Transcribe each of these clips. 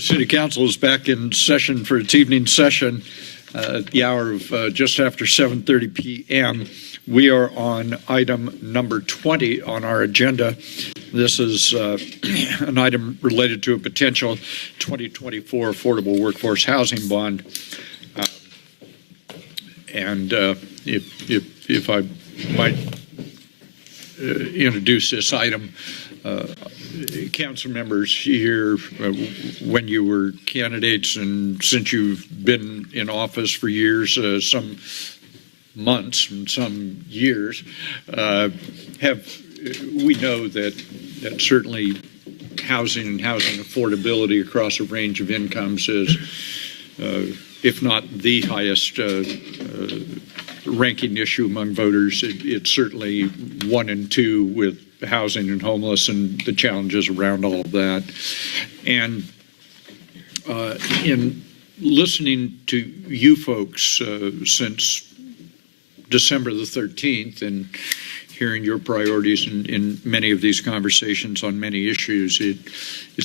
City Council is back in session for its evening session at the hour of just after 7:30 p.m. We are on item number 20 on our agenda. This is an item related to a potential 2024 affordable workforce housing bond. If I might introduce this item, council members here, when you were candidates and since you've been in office for years, some months and some years, we know that certainly housing and housing affordability across a range of incomes is, if not the highest ranking issue among voters, it's certainly 1 and 2 with housing and homeless and the challenges around all of that. And in listening to you folks since December the 13th and hearing your priorities in many of these conversations on many issues, it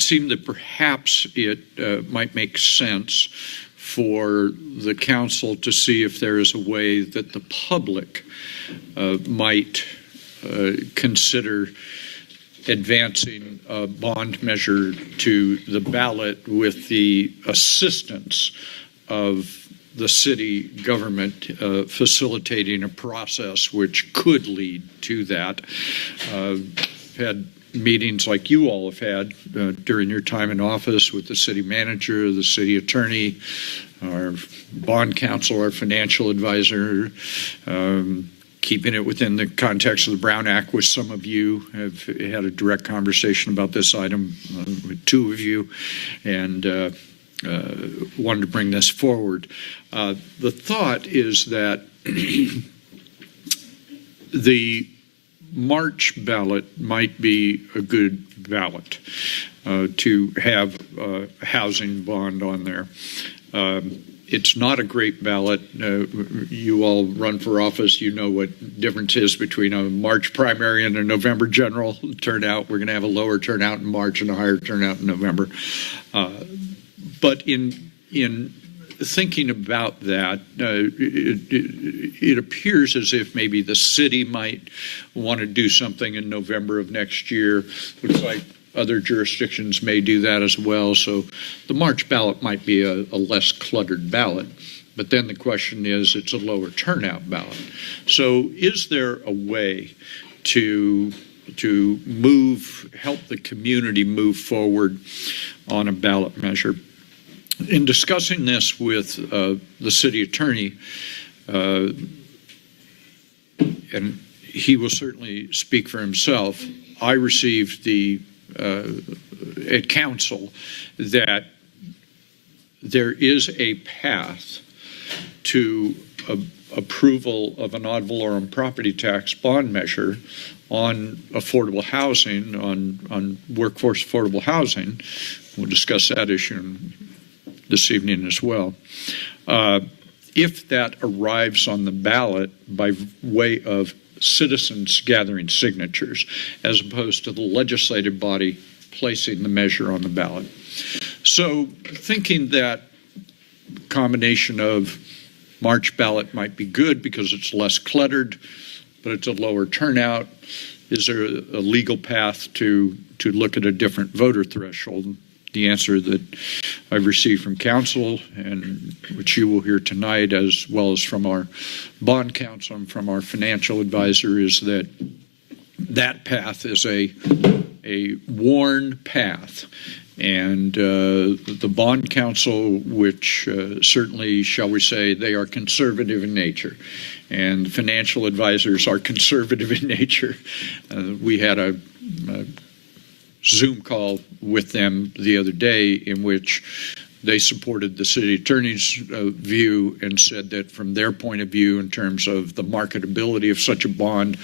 seemed that perhaps it might make sense for the council to see if there is a way that the public might consider advancing a bond measure to the ballot with the assistance of the city government facilitating a process which could lead to that. Had meetings like you all have had during your time in office with the city manager, the city attorney, our bond counsel, our financial advisor, keeping it within the context of the Brown Act with some of you. I've had a direct conversation about this item with 2 of you and wanted to bring this forward. The thought is that the March ballot might be a good ballot to have a housing bond on there. It's not a great ballot. You all run for office. You know what difference is between a March primary and a November general turnout. We're going to have a lower turnout in March and a higher turnout in November. But in thinking about that, it appears as if maybe the city might want to do something in November of next year. Looks like other jurisdictions may do that as well. So the March ballot might be a less cluttered ballot. But then the question is, it's a lower turnout ballot. So is there a way to help the community move forward on a ballot measure? In discussing this with the city attorney, and he will certainly speak for himself, I received at council that there is a path to approval of an ad valorem property tax bond measure on affordable housing, on workforce affordable housing. We'll discuss that issue this evening as well. If that arrives on the ballot by way of citizens gathering signatures, as opposed to the legislative body placing the measure on the ballot. So thinking that combination of March ballot might be good because it's less cluttered, but it's a lower turnout, is there a legal path to look at a different voter threshold? The answer that I've received from council, and which you will hear tonight, as well as from our bond counsel and from our financial advisor, is that that path is a worn path. And the bond counsel, which certainly, shall we say, they are conservative in nature, and financial advisors are conservative in nature. We had a Zoom call with them the other day in which they supported the city attorney's view and said that from their point of view, in terms of the marketability of such a bond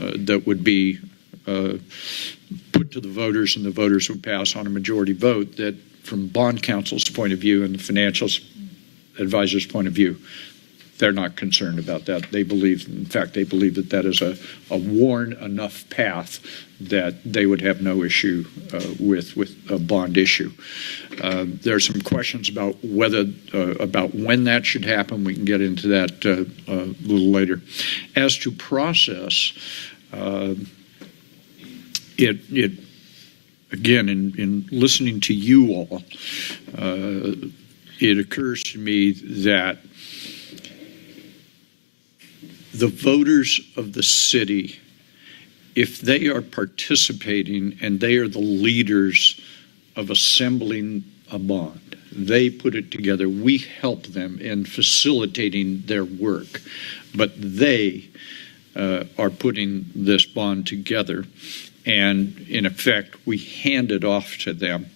that would be put to the voters and the voters would pass on a majority vote, that from bond counsel's point of view and the financial advisor's point of view, they're not concerned about that. They believe, in fact, they believe that that is a worn enough path that they would have no issue with a bond issue. There are some questions about about when that should happen. We can get into that a little later. As to process, it again, in listening to you all, it occurs to me that the voters of the city, if they are participating and they are the leaders of assembling a bond, they put it together. We help them in facilitating their work, but they are putting this bond together. And in effect, we hand it off to them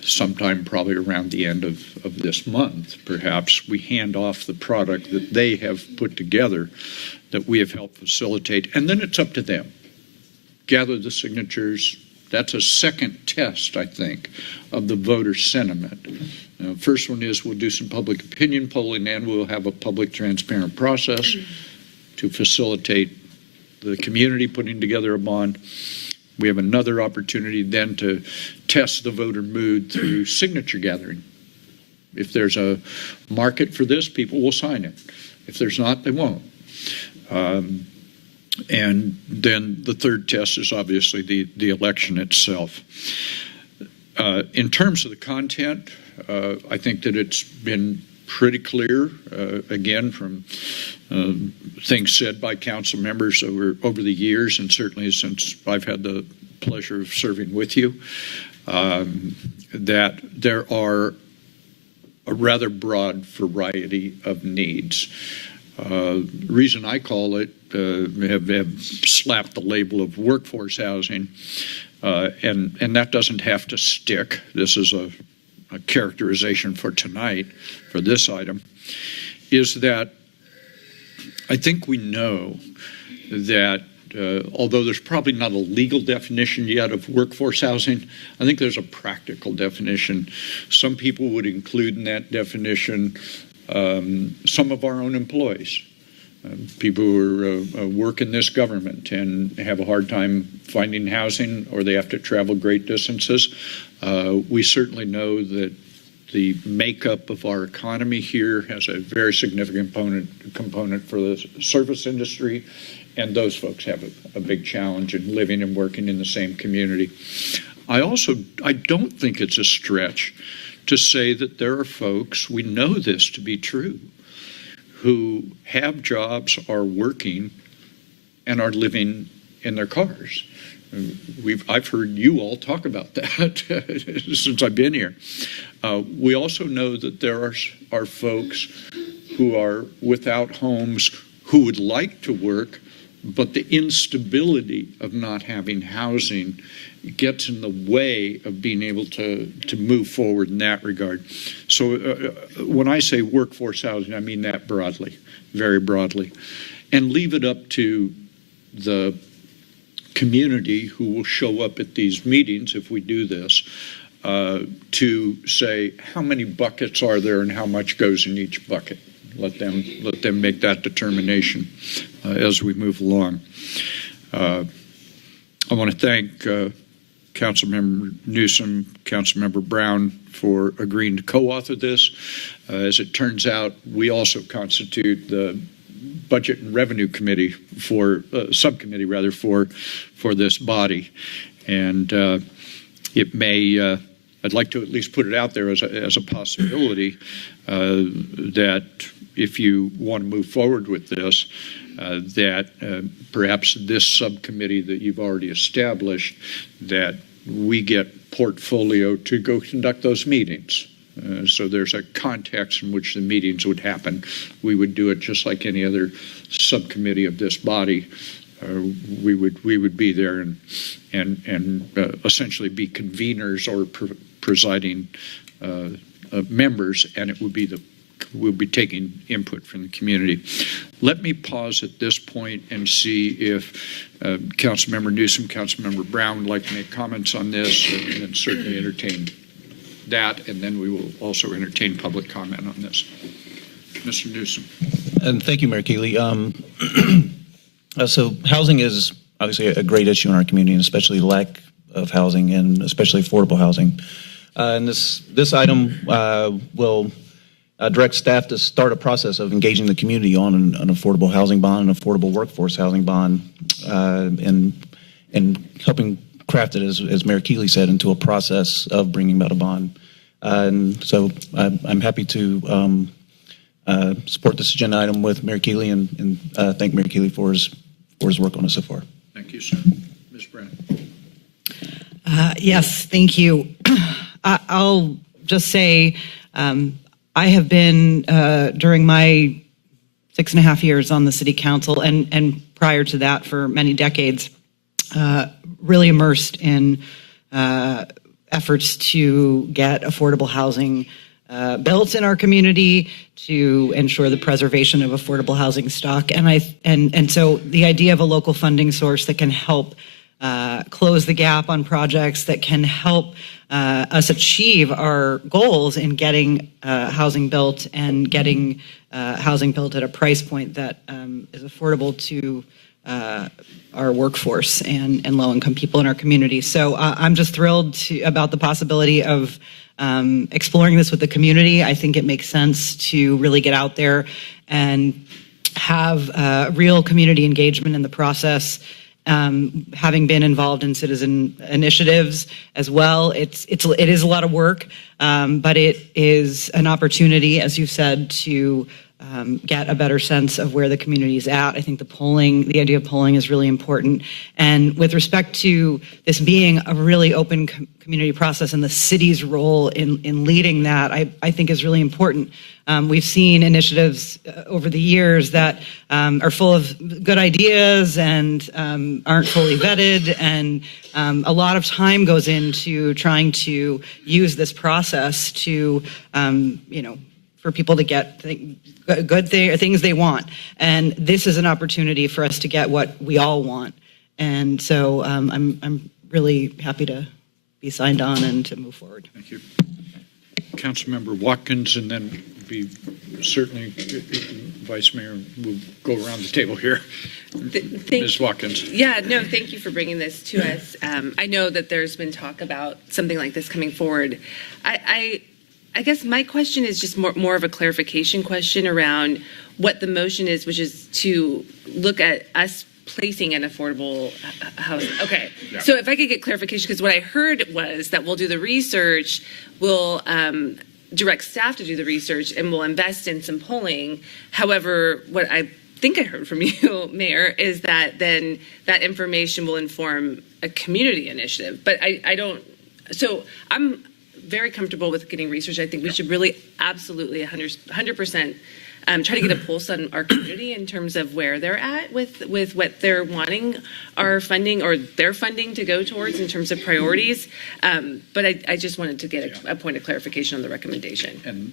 sometime probably around the end of this month, perhaps. We hand off the product that they have put together that we have helped facilitate. And then it's up to them. Gather the signatures. That's a second test, I think, of the voter sentiment. First one is we'll do some public opinion polling, and we'll have a public, transparent process to facilitate the community putting together a bond. We have another opportunity then to test the voter mood through signature gathering. If there's a market for this, people will sign it. If there's not, they won't. And then the third test is obviously the election itself. In terms of the content, I think that it's been pretty clear, again, from things said by council members over the years, and certainly since I've had the pleasure of serving with you, that there are a rather broad variety of needs. The reason I call it, have slapped the label of workforce housing, and that doesn't have to stick. This is a characterization for tonight, for this item, is that I think we know that although there's probably not a legal definition yet of workforce housing, I think there's a practical definition. Some people would include in that definition some of our own employees, people who work in this government and have a hard time finding housing, or they have to travel great distances. We certainly know that the makeup of our economy here has a very significant component for the service industry, and those folks have a big challenge in living and working in the same community. I don't think it's a stretch to say that there are folks, we know this to be true, who have jobs, are working, and are living in their cars. I've heard you all talk about that since I've been here. We also know that there are folks who are without homes who would like to work, but the instability of not having housing gets in the way of being able to move forward in that regard. So when I say workforce housing, I mean that broadly, very broadly. And leave it up to the community who will show up at these meetings if we do this to say how many buckets are there and how much goes in each bucket. Let them make that determination as we move along. I want to thank Councilmember Newsom, Councilmember Brown for agreeing to co-author this. As it turns out, we also constitute the Budget and Revenue Committee subcommittee rather for this body, and it may. I'd like to at least put it out there as a possibility that if you want to move forward with this, that perhaps this subcommittee that you've already established, that we get portfolio to go conduct those meetings. So there's a context in which the meetings would happen. We would do it just like any other subcommittee of this body. We would be there and essentially be conveners or presiding members, and it would be we'll be taking input from the community. Let me pause at this point and see if Councilmember Newsom, Councilmember Brown would like to make comments on this, and then certainly entertain that, and then we will also entertain public comment on this. Mr. Newsom. And thank you, Mayor Keeley. So housing is obviously a great issue in our community, and especially lack of housing, and especially affordable housing. And this item will direct staff to start a process of engaging the community on an affordable housing bond, an affordable workforce housing bond, and helping craft it, as Mayor Keeley said, into a process of bringing about a bond. And so I'm happy to support this agenda item with Mayor Keeley, and thank Mayor Keeley for his work on it so far. Thank you, sir. Ms. Brennan. Yes, thank you. I'll just say I have been, during my 6.5 years on the city council, and prior to that for many decades, really immersed in efforts to get affordable housing built in our community, to ensure the preservation of affordable housing stock. And so the idea of a local funding source that can help close the gap on projects, that can help us achieve our goals in getting housing built, and getting housing built at a price point that is affordable to our workforce and low-income people in our community. So I'm just thrilled about the possibility of exploring this with the community. I think it makes sense to really get out there and have real community engagement in the process. Having been involved in citizen initiatives as well, it is a lot of work, but it is an opportunity, as you said, to get a better sense of where the community is at. I think the idea of polling is really important. And with respect to this being a really open community process, and the city's role in leading that, I think is really important. We've seen initiatives over the years that are full of good ideas and aren't fully vetted, and a lot of time goes into trying to use this process to, for people to get things they want. And this is an opportunity for us to get what we all want. And so I'm really happy to be signed on and to move forward. Thank you. Councilmember Watkins, and then certainly Vice Mayor will go around the table here. Ms. Watkins. Yeah, no, thank you for bringing this to us. I know that there's been talk about something like this coming forward. I guess my question is just more of a clarification question around what the motion is, which is to look at us placing an affordable house. Okay, yeah. So if I could get clarification, because what I heard was that we'll do the research, we'll direct staff to do the research, and we'll invest in some polling. However, what I think I heard from you, Mayor, is that then that information will inform a community initiative. But I don't, so I'm very comfortable with getting research. I think we should really absolutely 100% try to get a pulse on our community in terms of where they're at with what they're wanting our funding or their funding to go towards in terms of priorities. But I just wanted to get a point of clarification on the recommendation.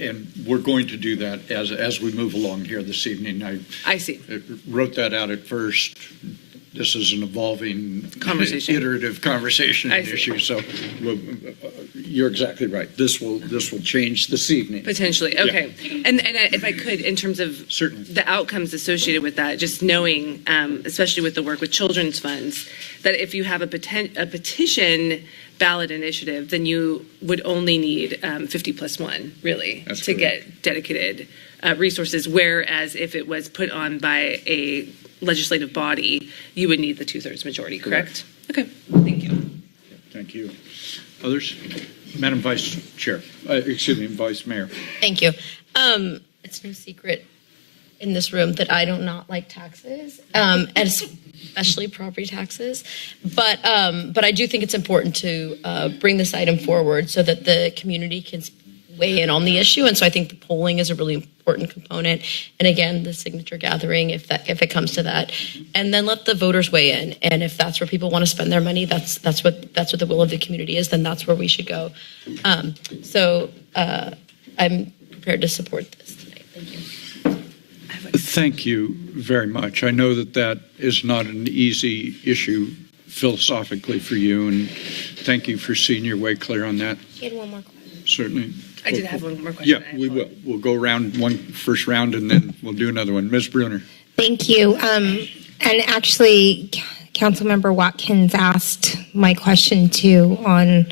And we're going to do that as we move along here this evening. I see. Wrote that out at first. This is an evolving, iterative conversation issue. So you're exactly right. This will change this evening. Potentially, okay. Yeah. And if I could, in terms of certainly the outcomes associated with that, just knowing, especially with the work with children's funds, that if you have a petition ballot initiative, then you would only need 50+1, really, to get dedicated resources. Whereas if it was put on by a legislative body, you would need the 2/3 majority, correct? Okay, thank you. Thank you. Others? Madam Vice Chair, Vice Mayor. Thank you. It's no secret in this room that I do not like taxes, and especially property taxes. But I do think it's important to bring this item forward so that the community can weigh in on the issue. And so I think the polling is a really important component. And again, the signature gathering, if it comes to that, and then let the voters weigh in. And if that's where people want to spend their money, that's what the will of the community is, then that's where we should go. So I'm prepared to support this tonight. Thank you. Thank you very much. I know that is not an easy issue philosophically for you, and thank you for seeing your way clear on that. You had one more question. Certainly. I did have one more question. Yeah, we will. We'll go around first round, and then we'll do another one. Ms. Bruner. Thank you. And actually, Councilmember Watkins asked my question too on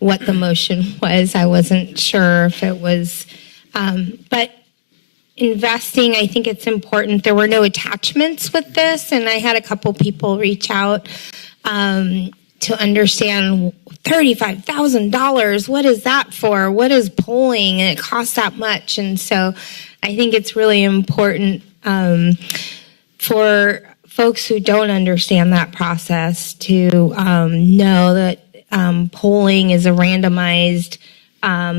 what the motion was. I wasn't sure if it was, but investing, I think it's important. There were no attachments with this, and I had a couple people reach out to understand $35,000. What is that for? What is polling? And it costs that much. And so I think it's really important for folks who don't understand that process to know that polling is a randomized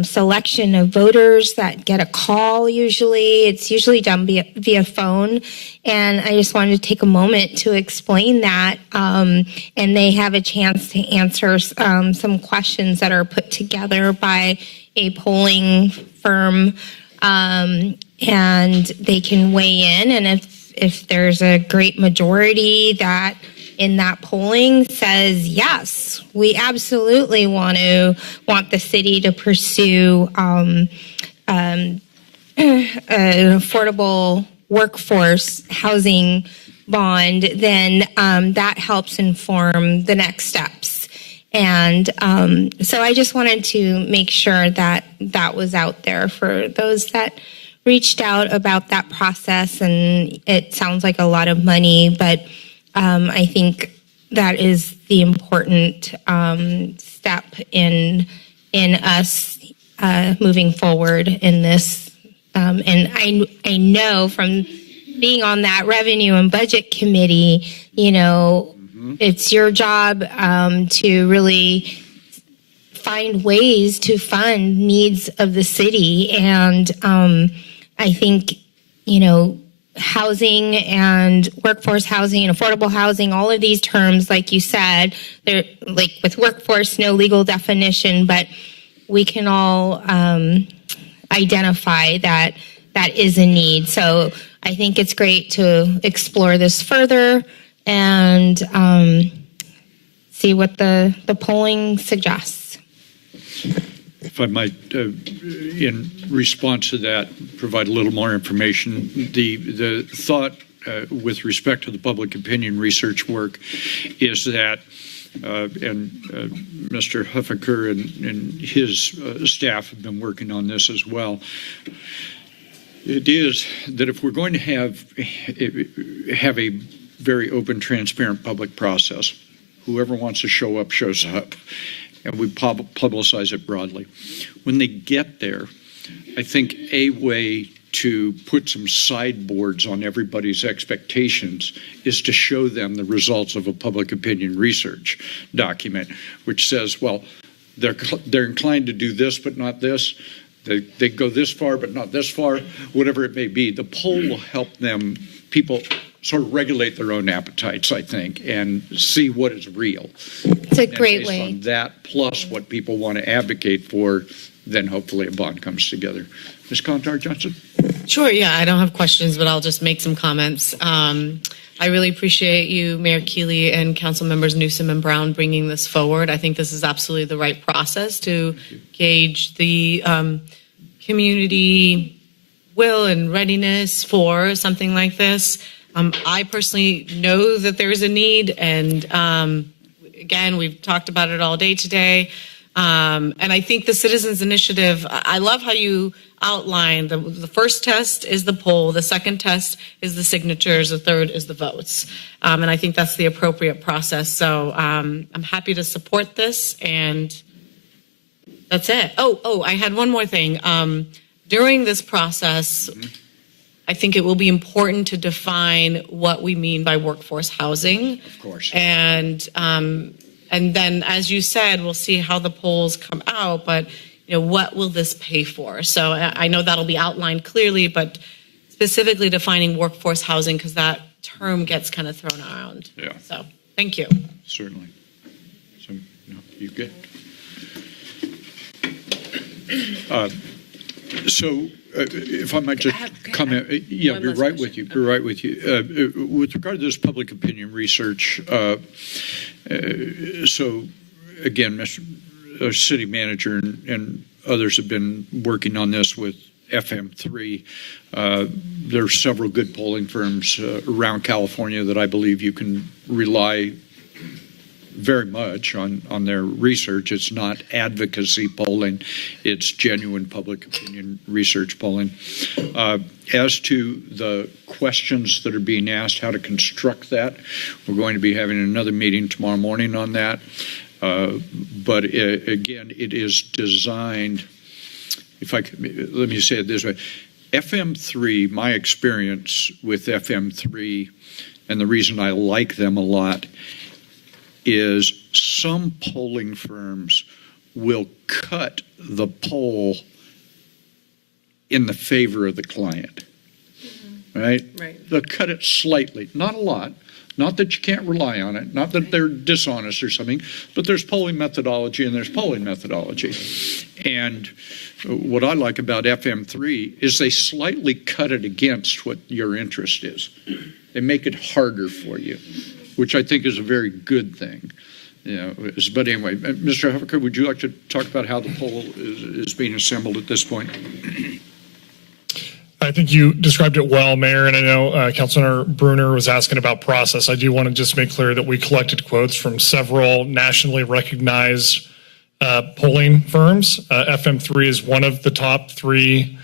selection of voters that get a call usually. It's usually done via phone. And I just wanted to take a moment to explain that. And they have a chance to answer some questions that are put together by a polling firm. And they can weigh in. And if there's a great majority that in that polling says, yes, we absolutely want the city to pursue an affordable workforce housing bond, then that helps inform the next steps. And so I just wanted to make sure that that was out there for those that reached out about that process. And it sounds like a lot of money, but I think that is the important step in us moving forward in this. And I know from being on that Revenue and Budget Committee, it's your job to really find ways to fund needs of the city. And I think, housing and workforce housing and affordable housing, all of these terms, like you said, they're like with workforce, no legal definition, but we can all identify that is a need. So I think it's great to explore this further and see what the polling suggests. If I might, in response to that, provide a little more information. The thought with respect to the public opinion research work is that, and Mr. Huffaker and his staff have been working on this as well, it is that if we're going to have a very open, transparent public process, whoever wants to show up, shows up. And we publicize it broadly. When they get there, I think a way to put some sideboards on everybody's expectations is to show them the results of a public opinion research document, which says, well, they're inclined to do this, but not this. They go this far, but not this far, whatever it may be. The poll will help people sort of regulate their own appetites, I think, and see what is real. It's a great way. On that, plus what people want to advocate for, then hopefully a bond comes together. Ms. Contar-Johnson? Sure, yeah, I don't have questions, but I'll just make some comments. I really appreciate you, Mayor Keeley, and Council Members Newsom and Brown bringing this forward. I think this is absolutely the right process to gauge the community will and readiness for something like this. I personally know that there is a need, and again, we've talked about it all day today. And I think the Citizens Initiative, I love how you outlined the first test is the poll, the second test is the signatures, the third is the votes. And I think that's the appropriate process. So I'm happy to support this, and that's it. Oh, I had one more thing. During this process, I think it will be important to define what we mean by workforce housing. Of course. And then, as you said, we'll see how the polls come out, but what will this pay for? So I know that'll be outlined clearly, but specifically defining workforce housing, because that term gets kind of thrown around. Yeah. So thank you. Certainly. So, you good? If I might just comment, yeah, we're right with you. We're right with you. With regard to this public opinion research, so again, Mr. City Manager and others have been working on this with FM3. There are several good polling firms around California that I believe you can rely very much on their research. It's not advocacy polling, it's genuine public opinion research polling. As to the questions that are being asked, how to construct that, we're going to be having another meeting tomorrow morning on that. But again, it is designed, let me say it this way. FM3, my experience with FM3, and the reason I like them a lot, is some polling firms will cut the poll in the favor of the client, right? Right. They'll cut it slightly, not a lot, not that you can't rely on it, not that they're dishonest or something, but there's polling methodology and there's polling methodology. And what I like about FM3 is they slightly cut it against what your interest is. They make it harder for you, which I think is a very good thing. But anyway, Mr. Hefferker, would you like to talk about how the poll is being assembled at this point? I think you described it well, Mayor, and I know Councilor Bruner was asking about process. I do want to just make clear that we collected quotes from several nationally recognized polling firms. FM3 is one of the top 3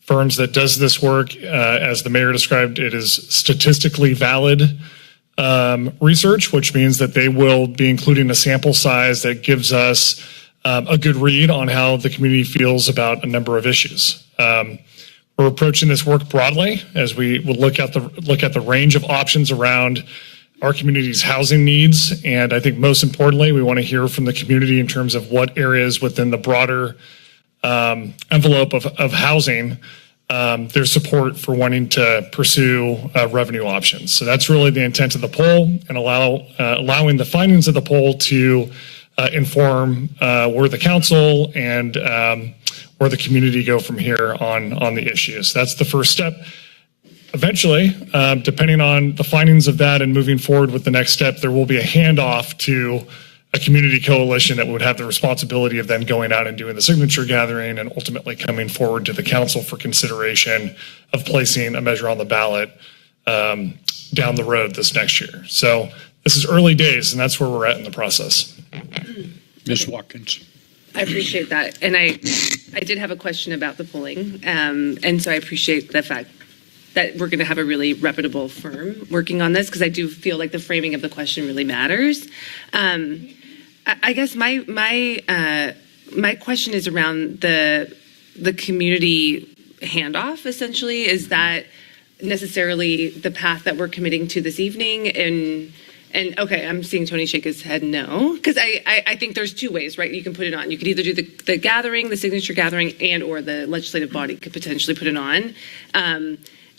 firms that does this work. As the Mayor described, it is statistically valid research, which means that they will be including a sample size that gives us a good read on how the community feels about a number of issues. We're approaching this work broadly as we will look at the range of options around our community's housing needs, and I think most importantly, we want to hear from the community in terms of what areas within the broader envelope of housing their support for wanting to pursue revenue options. So that's really the intent of the poll, and allowing the findings of the poll to inform where the council and where the community go from here on the issues. That's the first step. Eventually, depending on the findings of that and moving forward with the next step, there will be a handoff to a community coalition that would have the responsibility of then going out and doing the signature gathering and ultimately coming forward to the council for consideration of placing a measure on the ballot down the road this next year. So this is early days, and that's where we're at in the process. Ms. Watkins. I appreciate that. And I did have a question about the polling. And so I appreciate the fact that we're going to have a really reputable firm working on this, because I do feel like the framing of the question really matters. I guess my question is around the community handoff, essentially. Is that necessarily the path that we're committing to this evening? And okay, I'm seeing Tony shake his head no, because I think there's 2 ways, right? You can put it on. You could either do the gathering, the signature gathering, and or the legislative body could potentially put it on.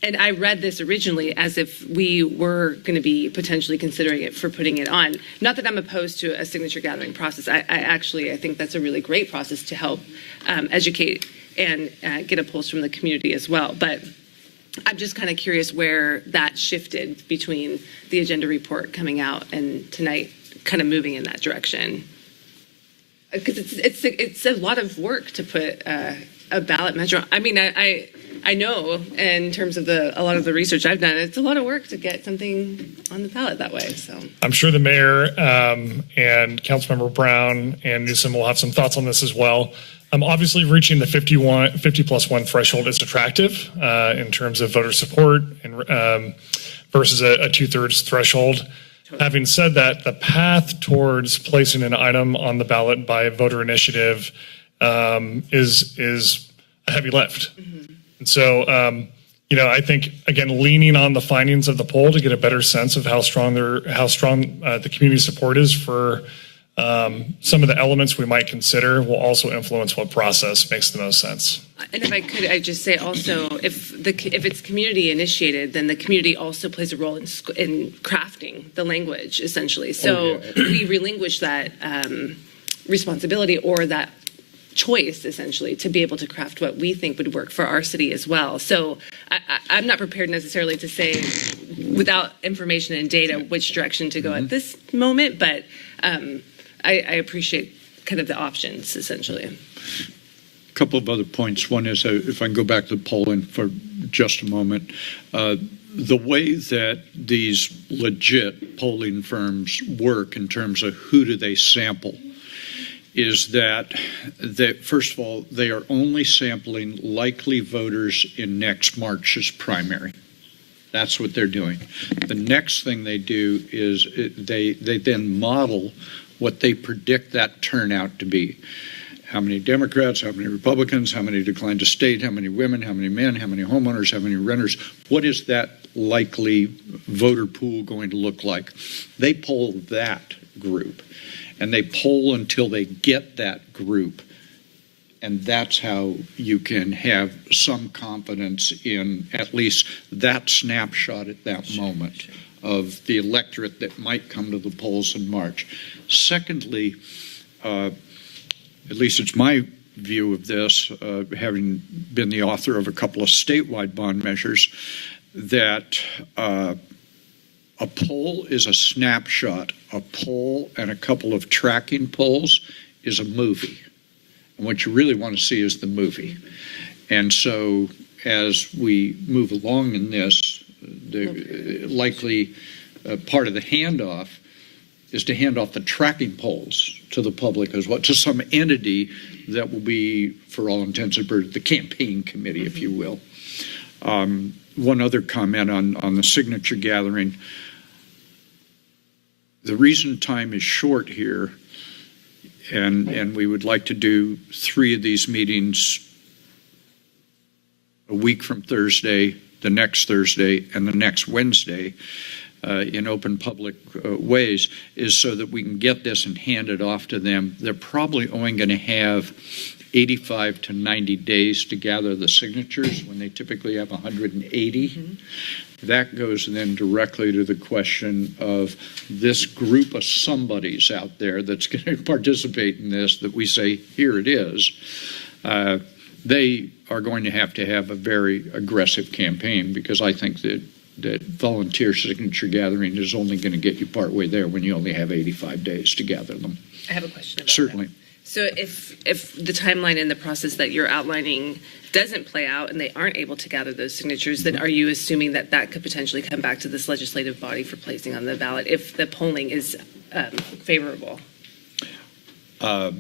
And I read this originally as if we were going to be potentially considering it for putting it on. Not that I'm opposed to a signature gathering process. I think that's a really great process to help educate and get a pulse from the community as well. But I'm just kind of curious where that shifted between the agenda report coming out and tonight kind of moving in that direction. Because it's a lot of work to put a ballot measure on. I mean, I know in terms of a lot of the research I've done, it's a lot of work to get something on the ballot that way. So I'm sure the mayor and Councilmember Brown and Newsom will have some thoughts on this as well. Obviously, reaching the 50+1 threshold is attractive in terms of voter support and versus a 2/3 threshold. Totally. Having said that, the path towards placing an item on the ballot by voter initiative is a heavy lift. Mm-hmm. And so, I think, again, leaning on the findings of the poll to get a better sense of how strong the community support is for some of the elements we might consider will also influence what process makes the most sense. And if I could, I'd just say also, if it's community initiated, then the community also plays a role in crafting the language, essentially. So we relinquish that responsibility or that choice, essentially, to be able to craft what we think would work for our city as well. So I'm not prepared necessarily to say, without information and data, which direction to go at this moment, but I appreciate kind of the options, essentially. couple of other points. One is, if I can go back to the polling for just a moment, the way that these legit polling firms work in terms of who do they sample is that first of all, they are only sampling likely voters in next March's primary. That's what they're doing. The next thing they do is they then model what they predict that turnout to be. How many Democrats, how many Republicans, how many declined to state, how many women, how many men, how many homeowners, how many renters. What is that likely voter pool going to look like? They poll that group, and they poll until they get that group. And that's how you can have some confidence in at least that snapshot at that moment of the electorate that might come to the polls in March. Secondly, at least it's my view of this, having been the author of a couple of statewide bond measures, that a poll is a snapshot. A poll and a couple of tracking polls is a movie. And what you really want to see is the movie. And so as we move along in this, the likely part of the handoff is to hand off the tracking polls to the public as well, to some entity that will be, for all intents and purposes, the campaign committee, if you will. One other comment on the signature gathering. The reason time is short here, and we would like to do 3 of these meetings a week from Thursday, the next Thursday, and the next Wednesday, in open public ways, is so that we can get this and hand it off to them. They're probably only going to have 85 to 90 days to gather the signatures when they typically have 180. Mm-hmm. That goes then directly to the question of this group of somebodies out there that's going to participate in this, that we say, here it is. They are going to have a very aggressive campaign, because I think that volunteer signature gathering is only going to get you partway there when you only have 85 days to gather them. I have a question about Certainly. that. So if the timeline in the process that you're outlining doesn't play out and they aren't able to gather those signatures, then are you assuming that that could potentially come back to this legislative body for placing on the ballot if the polling is favorable? I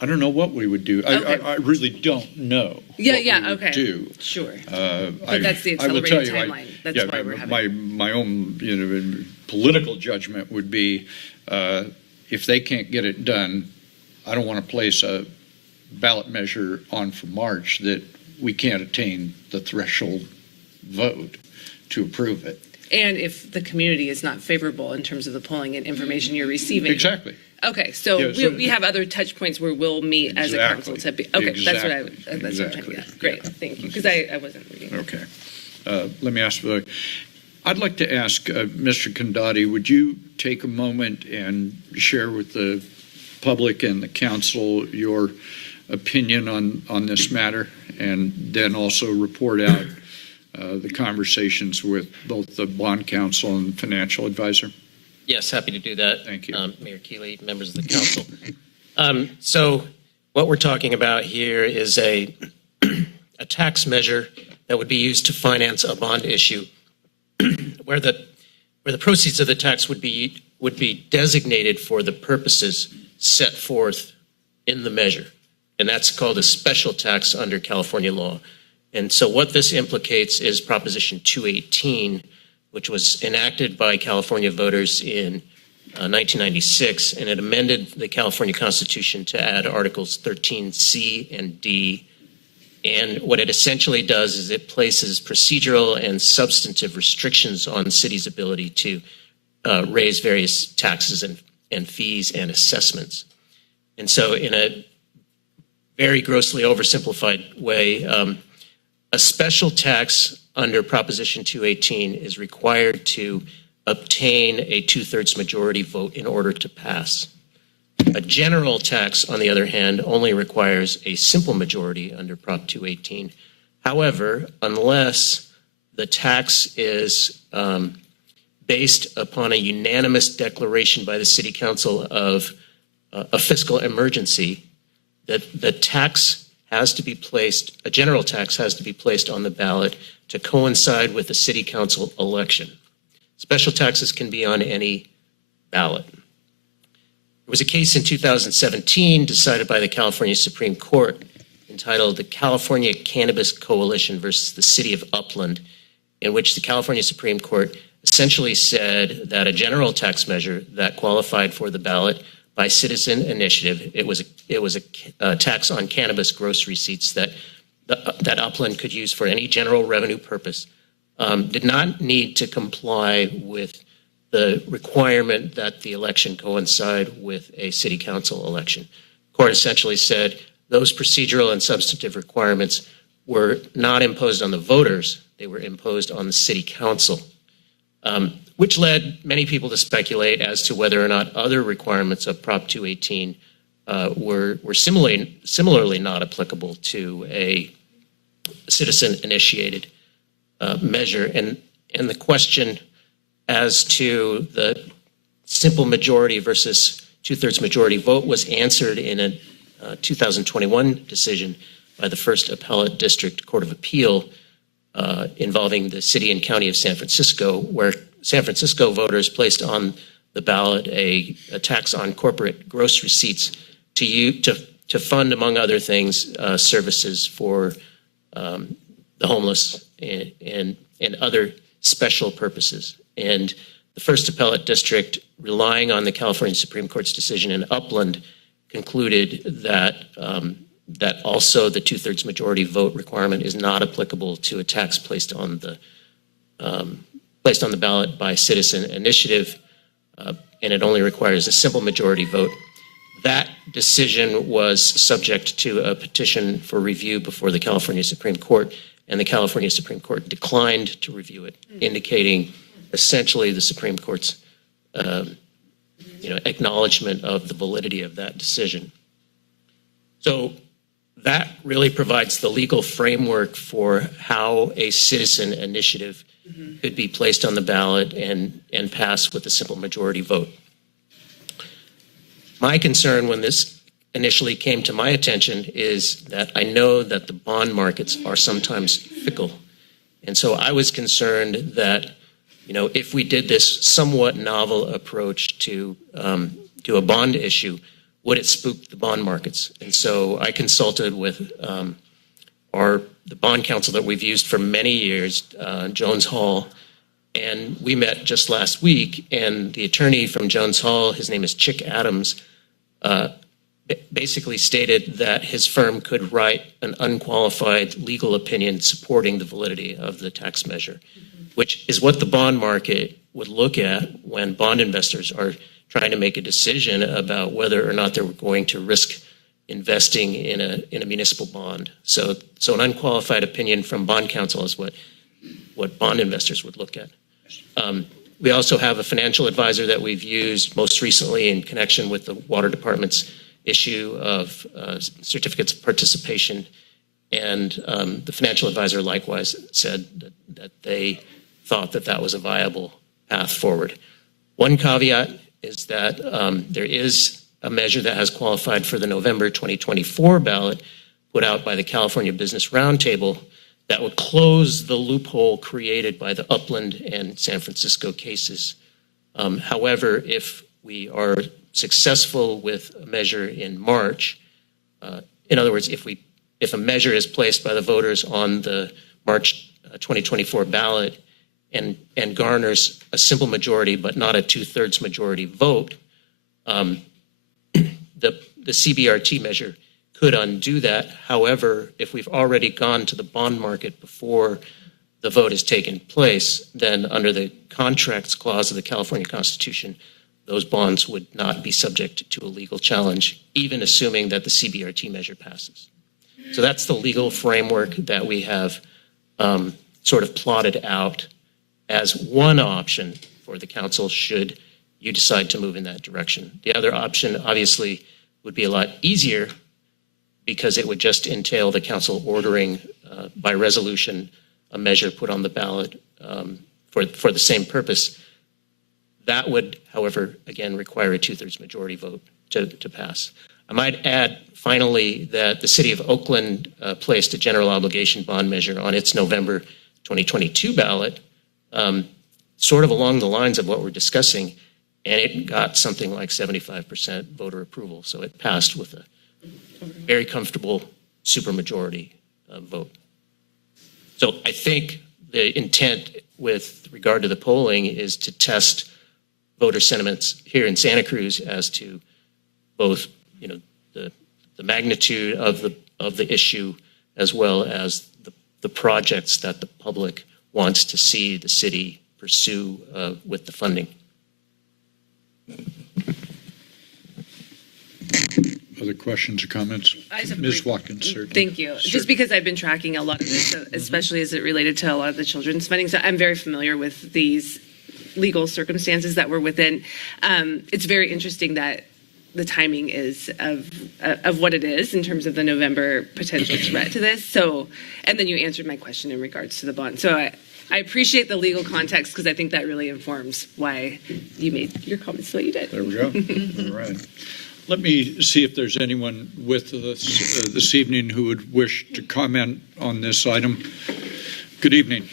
don't know what we would do. Okay. I really don't know. Yeah, what yeah, we would okay. do. Sure. But that's the accelerated timeline. That's why we're having my own political judgment would be, if they can't get it done, I don't want to place a ballot measure on for March that we can't attain the threshold vote to approve it. And if the community is not favorable in terms of the polling and information you're receiving. Exactly. Okay, so, Yeah, so we have other touch points where we'll meet as a council to be. Okay, that's what I'm trying to get at. Great, thank you, because I wasn't reading. Okay. Let me ask, I'd like to ask Mr. Condati, would you take a moment and share with the public and the council your opinion on this matter, and then also report out the conversations with both the bond counsel and the financial advisor? Yes, happy to do that. Thank you. Mayor Keeley, members of the council. So what we're talking about here is a tax measure that would be used to finance a bond issue where the proceeds of the tax would be designated for the purposes set forth in the measure. And that's called a special tax under California law. And so what this implicates is Proposition 218, which was enacted by California voters in 1996, and it amended the California Constitution to add Articles 13C and D. And what it essentially does is it places procedural and substantive restrictions on the city's ability to raise various taxes and fees and assessments. And so in a very grossly oversimplified way, a special tax under Proposition 218 is required to obtain a 2/3 majority vote in order to pass. A general tax, on the other hand, only requires a simple majority under Prop 218. However, unless the tax is based upon a unanimous declaration by the City Council of a fiscal emergency, that the tax has to be placed, a general tax has to be placed on the ballot to coincide with the city council election. Special taxes can be on any ballot. There was a case in 2017 decided by the California Supreme Court entitled the California Cannabis Coalition versus the City of Upland, in which the California Supreme Court essentially said that a general tax measure that qualified for the ballot by citizen initiative, it was a tax on cannabis gross receipts that Upland could use for any general revenue purpose, did not need to comply with the requirement that the election coincide with a city council election. The court essentially said those procedural and substantive requirements were not imposed on the voters, they were imposed on the city council, which led many people to speculate as to whether or not other requirements of Prop 218 were similarly not applicable to a citizen-initiated measure. And the question as to the simple majority versus two-thirds majority vote was answered in a 2021 decision by the First Appellate District Court of Appeal involving the city and county of San Francisco, where San Francisco voters placed on the ballot a tax on corporate gross receipts to fund, among other things, services for the homeless and other special purposes. And the First Appellate District, relying on the California Supreme Court's decision in Upland, concluded that that also the two-thirds majority vote requirement is not applicable to a tax placed on the ballot by citizen initiative, and it only requires a simple majority vote. That decision was subject to a petition for review before the California Supreme Court, and the California Supreme Court declined to review it, indicating essentially the Supreme Court's acknowledgement of the validity of that decision. So that really provides the legal framework for how a citizen initiative could be placed on the ballot and pass with a simple majority vote. My concern when this initially came to my attention is that I know that the bond markets are sometimes fickle. And so I was concerned that, if we did this somewhat novel approach to a bond issue, would it spook the bond markets? And so I consulted with the bond counsel that we've used for many years, Jones Hall, and we met just last week, and the attorney from Jones Hall, his name is Chick Adams, basically stated that his firm could write an unqualified legal opinion supporting the validity of the tax measure, which is what the bond market would look at when bond investors are trying to make a decision about whether or not they're going to risk investing in a municipal bond. So an unqualified opinion from bond counsel is what bond investors would look at. We also have a financial advisor that we've used most recently in connection with the Water Department's issue of certificates of participation. And the financial advisor likewise said that they thought that was a viable path forward. One caveat is that there is a measure that has qualified for the November 2024 ballot put out by the California Business Roundtable that would close the loophole created by the Upland and San Francisco cases. However, if we are successful with a measure in March, in other words, if a measure is placed by the voters on the March 2024 ballot and garners a simple majority but not a two-thirds majority vote, the CBRT measure could undo that. However, if we've already gone to the bond market before the vote has taken place, then under the contracts clause of the California Constitution, those bonds would not be subject to a legal challenge, even assuming that the CBRT measure passes. So that's the legal framework that we have sort of plotted out as one option for the council should you decide to move in that direction. The other option, obviously, would be a lot easier because it would just entail the council ordering by resolution a measure put on the ballot for the same purpose. That would, however, again, require a two-thirds majority vote to pass. I might add, finally, that the City of Oakland placed a general obligation bond measure on its November 2022 ballot, sort of along the lines of what we're discussing, and it got something like 75% voter approval. So it passed with a very comfortable supermajority vote. So I think the intent with regard to the polling is to test voter sentiments here in Santa Cruz as to both, the magnitude of the issue as well as the projects that the public wants to see the city pursue with the funding. Other questions or comments? Ms. Watkins, certainly. Thank you. Sure. Just because I've been tracking a lot of this, especially as it related to a lot of the children's funding, so I'm very familiar with these legal circumstances that we're within. It's very interesting that the timing is of what it is in terms of the November potential threat to this. So, and then you answered my question in regards to the bond. So I appreciate the legal context because I think that really informs why you made your comments the way you did. There we go. All right. Let me see if there's anyone with us this evening who would wish to comment on this item. Good evening.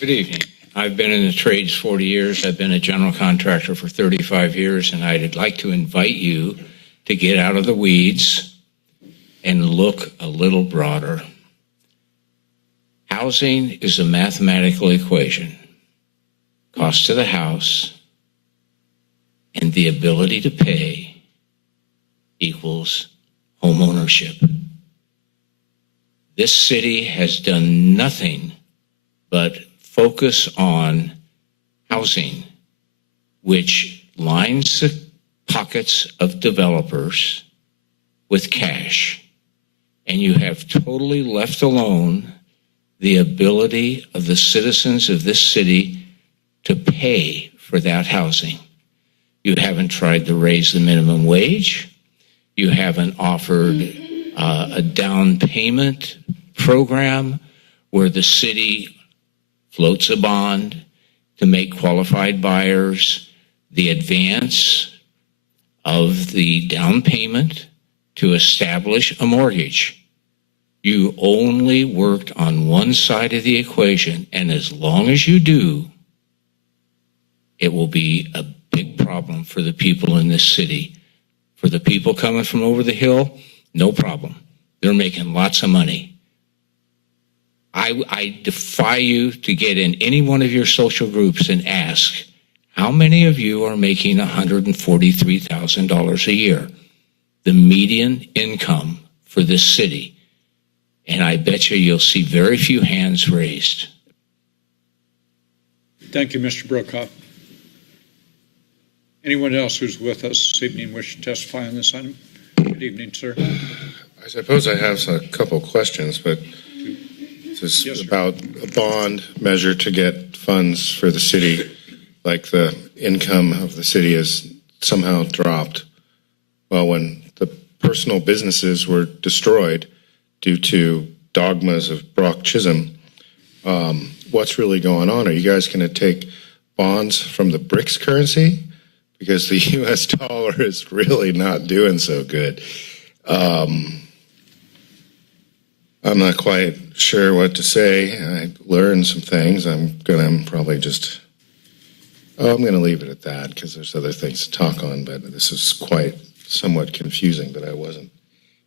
Good evening. I've been in the trades 40 years. I've been a general contractor for 35 years, and I'd like to invite you to get out of the weeds and look a little broader. Housing is a mathematical equation. Cost of the house and the ability to pay equals home ownership. This city has done nothing but focus on housing, which lines the pockets of developers with cash, and you have totally left alone the ability of the citizens of this city to pay for that housing. You haven't tried to raise the minimum wage. You haven't offered a down payment program where the city floats a bond to make qualified buyers the advance of the down payment to establish a mortgage. You only worked on one side of the equation, and as long as you do, it will be a big problem for the people in this city. For the people coming from over the hill, no problem. They're making lots of money. I defy you to get in any one of your social groups and ask, how many of you are making $143,000 a year, the median income for this city? And I bet you'll see very few hands raised. Thank you, Mr. Brokaw. Anyone else who's with us this evening wish to testify on this item? Good evening, sir. I suppose I have a couple questions, but this is about a bond measure to get funds for the city, like the income of the city has somehow dropped. Well, when the personal businesses were destroyed due to dogmas of Brock Chisholm, what's really going on? Are you guys going to take bonds from the BRICS currency? Because the U.S. dollar is really not doing so good. I'm not quite sure what to say. I learned some things. I'm going to leave it at that because there's other things to talk on, but this is quite somewhat confusing, but I wasn't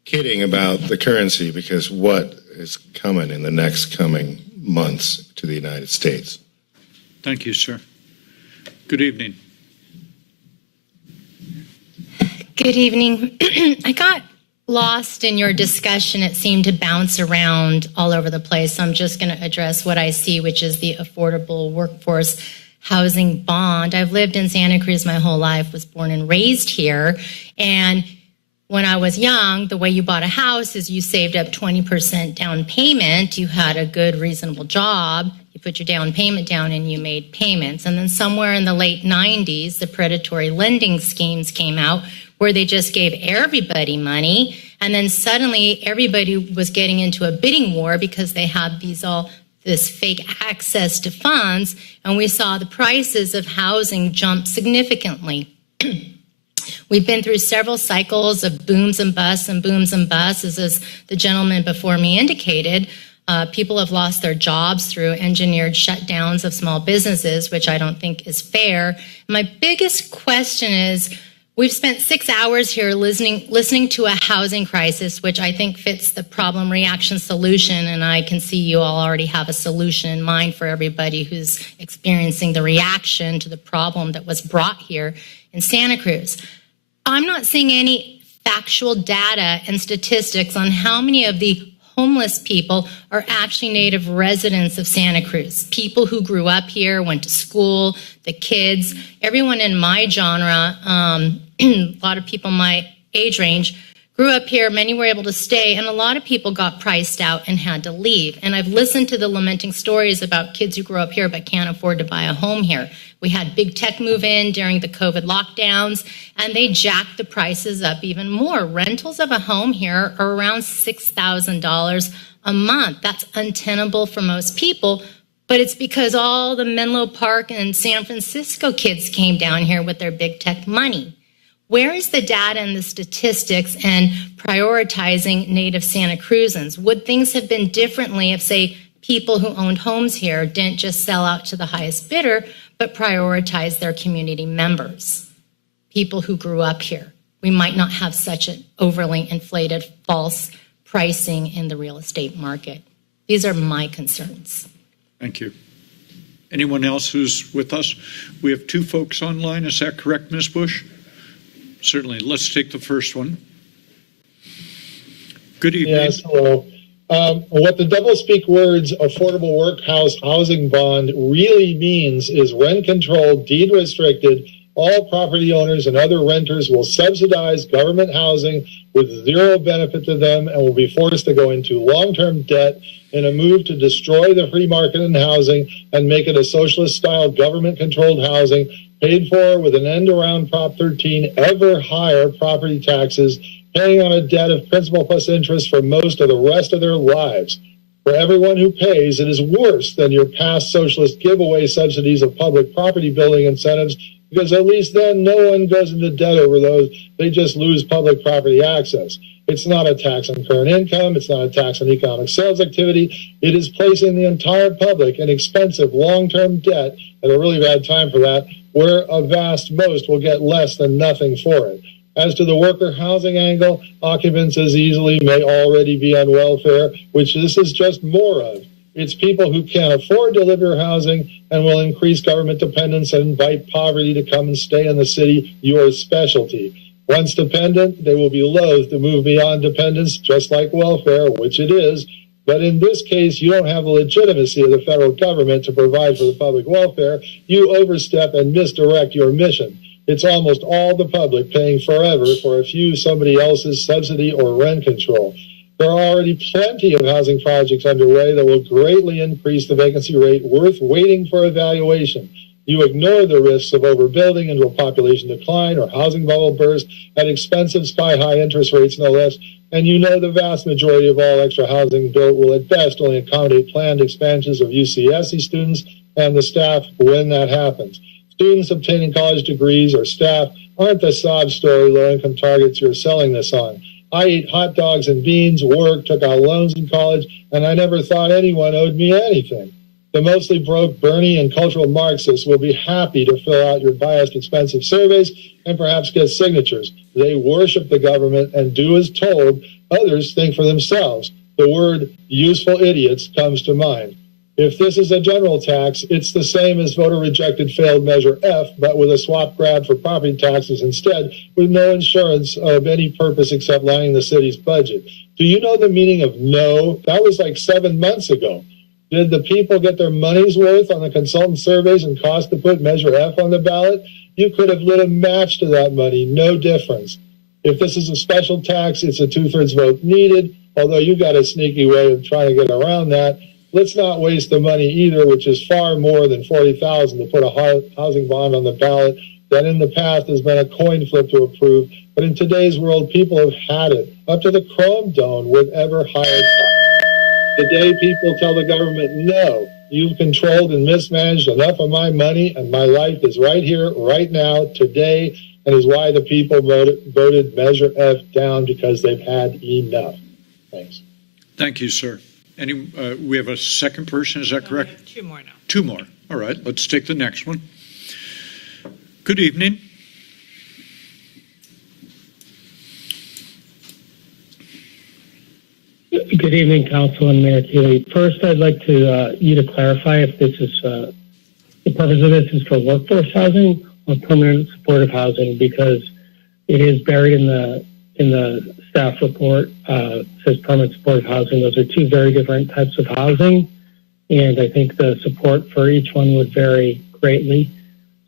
kidding about the currency because what is coming in the next coming months to the United States? Thank you, sir. Good evening. Good evening. I got lost in your discussion. It seemed to bounce around all over the place. So I'm just going to address what I see, which is the affordable workforce housing bond. I've lived in Santa Cruz my whole life, was born and raised here. And when I was young, the way you bought a house is you saved up 20% down payment. You had a good, reasonable job. You put your down payment down and you made payments. And then somewhere in the late 90s, the predatory lending schemes came out where they just gave everybody money. And then suddenly everybody was getting into a bidding war because they had these all this fake access to funds, and we saw the prices of housing jump significantly. We've been through several cycles of booms and busts and booms and busts, as the gentleman before me indicated. People have lost their jobs through engineered shutdowns of small businesses, which I don't think is fair. My biggest question is, we've spent 6 hours here listening to a housing crisis, which I think fits the problem reaction solution, and I can see you all already have a solution in mind for everybody who's experiencing the reaction to the problem that was brought here in Santa Cruz. I'm not seeing any factual data and statistics on how many of the homeless people are actually native residents of Santa Cruz. People who grew up here, went to school, the kids, everyone in my genre, a lot of people my age range, grew up here, many were able to stay, and a lot of people got priced out and had to leave. And I've listened to the lamenting stories about kids who grew up here but can't afford to buy a home here. We had big tech move in during the COVID lockdowns, and they jacked the prices up even more. Rentals of a home here are around $6,000 a month. That's untenable for most people, but it's because all the Menlo Park and San Francisco kids came down here with their big tech money. Where is the data and the statistics and prioritizing native Santa Cruzans? Would things have been differently if, say, people who owned homes here didn't just sell out to the highest bidder, but prioritize their community members, people who grew up here? We might not have such an overly inflated false pricing in the real estate market. These are my concerns. Thank you. Anyone else who's with us? We have 2 folks online. Is that correct, Ms. Bush? Certainly. Let's take the first one. Good evening. Yes, hello. What the double-speak words affordable workhouse housing bond really means is rent controlled, deed restricted. All property owners and other renters will subsidize government housing with zero benefit to them and will be forced to go into long-term debt in a move to destroy the free market in housing and make it a socialist-style government-controlled housing paid for with an end-around Prop 13, ever higher property taxes, paying on a debt of principal plus interest for most of the rest of their lives. For everyone who pays, it is worse than your past socialist giveaway subsidies of public property building incentives, because at least then no one goes into debt over those. They just lose public property access. It's not a tax on current income. It's not a tax on economic sales activity. It is placing the entire public in expensive long-term debt at a really bad time for that, where a vast most will get less than nothing for it. As to the worker housing angle, occupants as easily may already be on welfare, which this is just more of. It's people who can't afford to live your housing and will increase government dependence and invite poverty to come and stay in the city, your specialty. Once dependent, they will be loath to move beyond dependence, just like welfare, which it is. But in this case, you don't have the legitimacy of the federal government to provide for the public welfare. You overstep and misdirect your mission. It's almost all the public paying forever for a few somebody else's subsidy or rent control. There are already plenty of housing projects underway that will greatly increase the vacancy rate, worth waiting for evaluation. You ignore the risks of overbuilding into a population decline or housing bubble burst at expensive sky-high interest rates, no less, and you know the vast majority of all extra housing built will at best only accommodate planned expansions of UCSC students and the staff when that happens. Students obtaining college degrees or staff aren't the sob story low-income targets you're selling this on. I ate hot dogs and beans, worked, took out loans in college, and I never thought anyone owed me anything. The mostly broke Bernie and cultural Marxists will be happy to fill out your biased, expensive surveys and perhaps get signatures. They worship the government and do as told. Others think for themselves. The word useful idiots comes to mind. If this is a general tax, it's the same as voter-rejected failed Measure F, but with a swap grab for property taxes instead, with no insurance of any purpose except lining the city's budget. Do you know the meaning of no? That was like 7 months ago. Did the people get their money's worth on the consultant surveys and cost to put Measure F on the ballot? You could have lit a match to that money, no difference. If this is a special tax, it's a 2/3 vote needed, although you got a sneaky way of trying to get around that. Let's not waste the money either, which is far more than $40,000 to put a housing bond on the ballot that in the past has been a coin flip to approve. But in today's world, people have had it, up to the chrome dome with ever higher. The day people tell the government, no, you've controlled and mismanaged enough of my money and my life is right here, right now, today, and is why the people voted Measure F down, because they've had enough. Thanks. Thank you, sir. We have a second person, is that correct? Two more now. Two more. All right, let's take the next one. Good evening. Good evening, Council and Mayor Keeley. First, I'd like you to clarify if this is the purpose of this is for workforce housing or permanent supportive housing, because it is buried in the staff report. Says permanent supportive housing. Those are two very different types of housing, and I think the support for each one would vary greatly.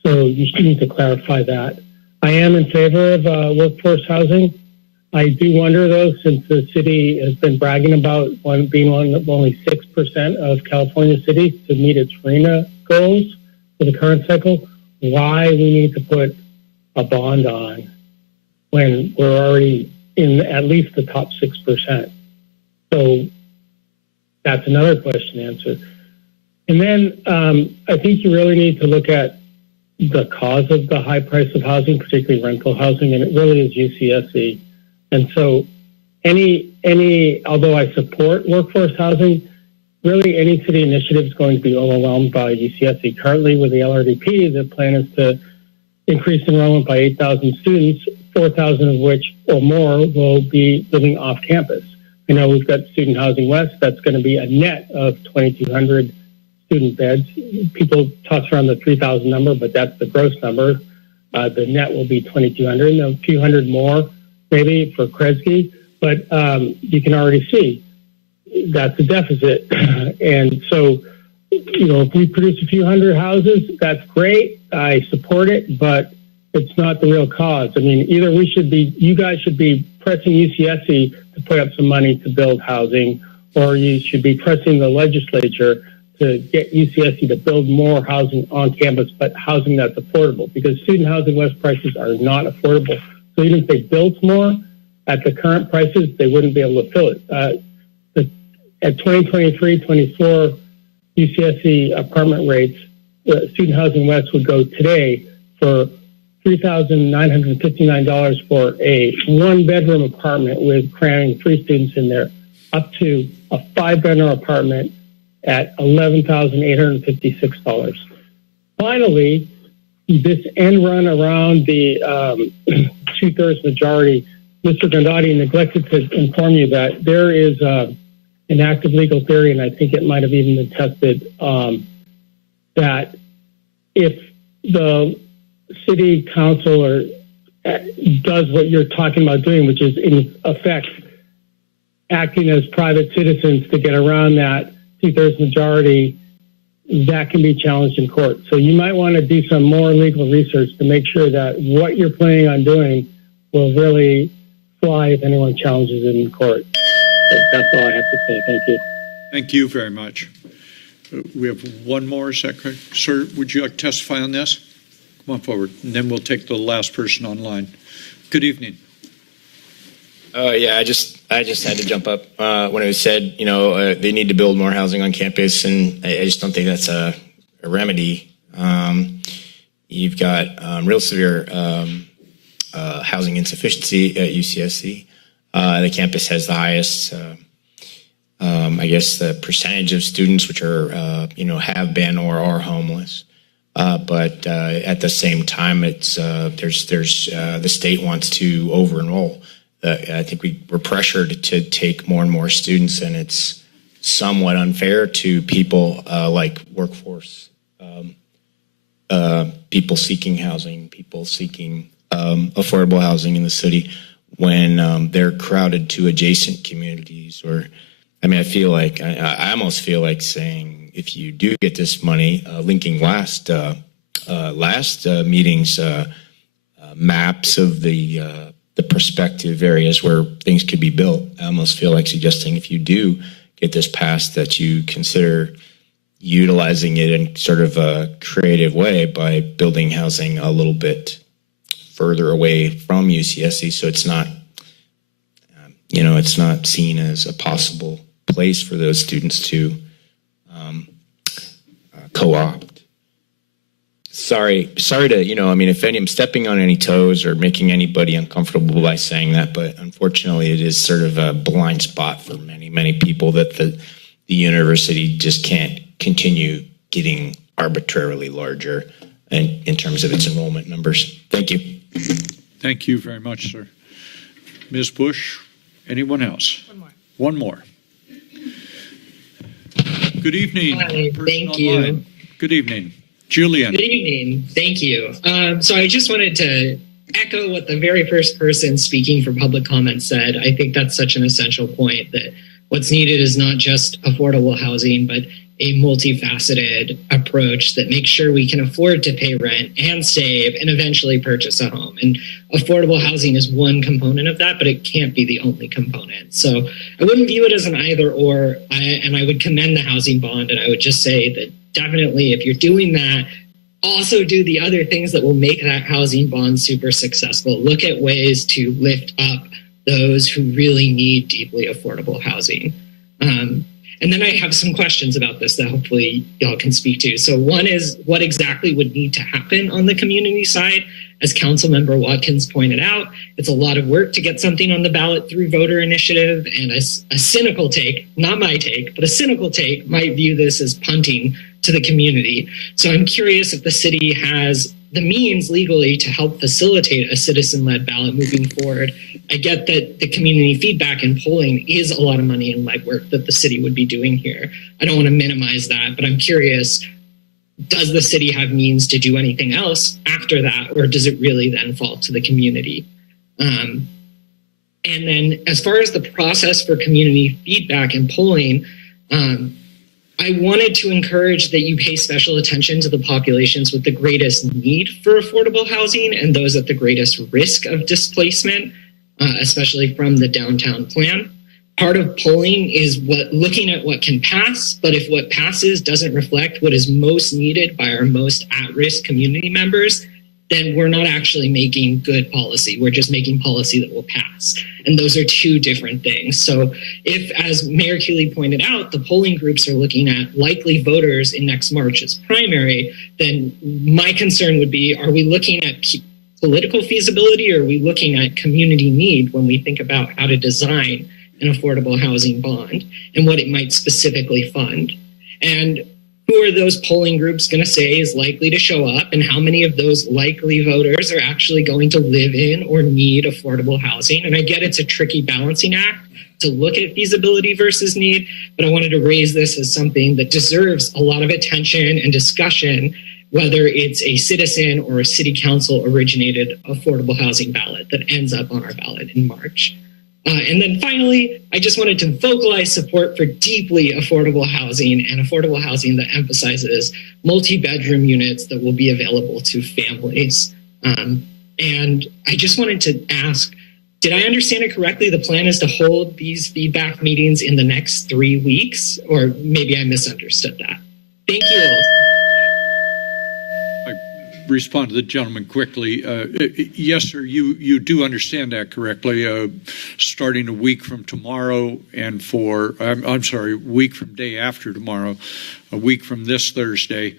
So you should need to clarify that. I am in favor of workforce housing. I do wonder, though, since the city has been bragging about being one of only 6% of California cities to meet its RENA goals for the current cycle, why we need to put a bond on when we're already in at least the top 6%. So that's another question to answer. And then I think you really need to look at the cause of the high price of housing, particularly rental housing, and it really is UCSC. And so although I support workforce housing, really any city initiative is going to be overwhelmed by UCSC. Currently with the LRDP, the plan is to increase enrollment by 8,000 students, 4,000 of which or more will be living off campus. I know we've got Student Housing West. That's going to be a net of 2,200 student beds. People toss around the 3,000 number, but that's the gross number. The net will be 2,200 and a few hundred more maybe for Kresge, but you can already see that's a deficit. And so, if we produce a few hundred houses, that's great. I support it, but it's not the real cause. I mean, either you guys should be pressing UCSC to put up some money to build housing, or you should be pressing the legislature to get UCSC to build more housing on campus, but housing that's affordable, because Student Housing West prices are not affordable. So even if they built more at the current prices, they wouldn't be able to fill it. At 2023-24 UCSC apartment rates, Student Housing West would go today for $3,959 for a one-bedroom apartment with cramming 3 students in there, up to a 5-bedroom apartment at $11,856. Finally, this end run around the 2/3 majority, Mr. Gandhi neglected to inform you that there is an active legal theory, and I think it might have even been tested, that if the city council does what you're talking about doing, which is in effect acting as private citizens to get around that 2/3 majority, that can be challenged in court. So you might want to do some more legal research to make sure that what you're planning on doing will really fly if anyone challenges it in court. That's all I have to say. Thank you. Thank you very much. We have one more, is that correct? Sir, would you like to testify on this? Come on forward, and then we'll take the last person online. Good evening. Yeah, I just had to jump up when it was said, they need to build more housing on campus, and I just don't think that's a remedy. You've got real severe housing insufficiency at UCSC. The campus has the highest, I guess, the percentage of students which are, have been or are homeless. But at the same time, it's there's the state wants to over enroll. I think we're pressured to take more and more students, and it's somewhat unfair to people like workforce, people seeking housing, people seeking affordable housing in the city when they're crowded to adjacent communities. I feel like I almost feel like saying, if you do get this money, linking last meeting's maps of the prospective areas where things could be built. I almost feel like suggesting, if you do get this passed, that you consider utilizing it in sort of a creative way by building housing a little bit further away from UCSC, so it's not, it's not seen as a possible place for those students to co-opt. Sorry to, I mean, if I'm stepping on any toes or making anybody uncomfortable by saying that, but unfortunately it is sort of a blind spot for many, many people that the university just can't continue getting arbitrarily larger in terms of its enrollment numbers. Thank you. Thank you very much, sir. Ms. Bush, anyone else? One more. Good evening. Hi, thank online. you. Good evening. Julian. Good evening. Thank you. So I just wanted to echo what the very first person speaking for public comment said. I think that's such an essential point, that what's needed is not just affordable housing, but a multifaceted approach that makes sure we can afford to pay rent and save and eventually purchase a home. And affordable housing is one component of that, but it can't be the only component. So I wouldn't view it as an either or, and I would commend the housing bond. And I would just say that definitely if you're doing that, also do the other things that will make that housing bond super successful. Look at ways to lift up those who really need deeply affordable housing. And then I have some questions about this that hopefully y'all can speak to. So one is, what exactly would need to happen on the community side? As Councilmember Watkins pointed out, it's a lot of work to get something on the ballot through voter initiative. And a cynical take, not my take, but a cynical take might view this as punting to the community. So I'm curious if the city has the means legally to help facilitate a citizen-led ballot moving forward. I get that the community feedback and polling is a lot of money and legwork that the city would be doing here. I don't want to minimize that, but I'm curious, does the city have means to do anything else after that, or does it really then fall to the community? And then as far as the process for community feedback and polling, I wanted to encourage that you pay special attention to the populations with the greatest need for affordable housing and those at the greatest risk of displacement, especially from the downtown plan. Part of polling is looking at what can pass, but if what passes doesn't reflect what is most needed by our most at-risk community members, then we're not actually making good policy. We're just making policy that will pass. And those are two different things. So if, as Mayor Keeley pointed out, the polling groups are looking at likely voters in next March's primary, then my concern would be, are we looking at political feasibility, or are we looking at community need when we think about how to design an affordable housing bond and what it might specifically fund? And who are those polling groups going to say is likely to show up, and how many of those likely voters are actually going to live in or need affordable housing? And I get it's a tricky balancing act to look at feasibility versus need, but I wanted to raise this as something that deserves a lot of attention and discussion, whether it's a citizen or a city council originated affordable housing ballot that ends up on our ballot in March. And then finally, I just wanted to vocalize support for deeply affordable housing and affordable housing that emphasizes multi-bedroom units that will be available to families. And I just wanted to ask, did I understand it correctly? The plan is to hold these feedback meetings in the next 3 weeks, or maybe I misunderstood that. Thank you all. Respond to the gentleman quickly. Yes, sir, you do understand that correctly. Starting a week from tomorrow and a week from day after tomorrow, a week from this Thursday,